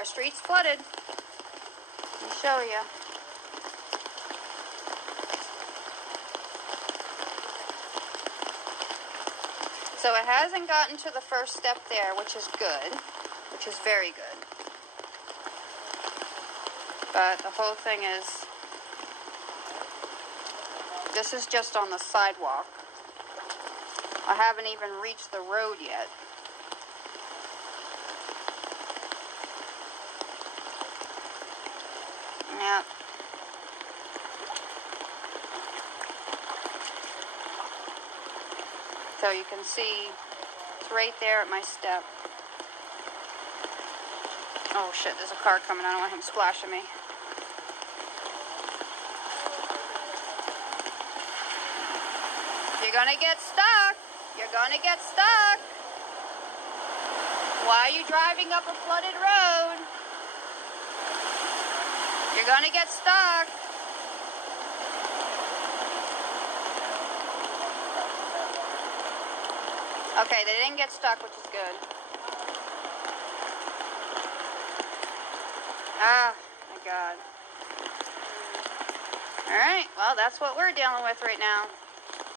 Our street's flooded. Let me show you. So it hasn't gotten to the first step there, which is good, which is very good. But the whole thing is, this is just on the sidewalk. I haven't even reached the road yet. Yep. So you can see, it's right there at my step. Oh shit, there's a car coming. I don't want him splashing me. You're gonna get stuck. You're gonna get stuck. Why are you driving up a flooded road? You're gonna get stuck. Okay, they didn't get stuck, which is good. Ah, my God. Alright, well, that's what we're dealing with right now.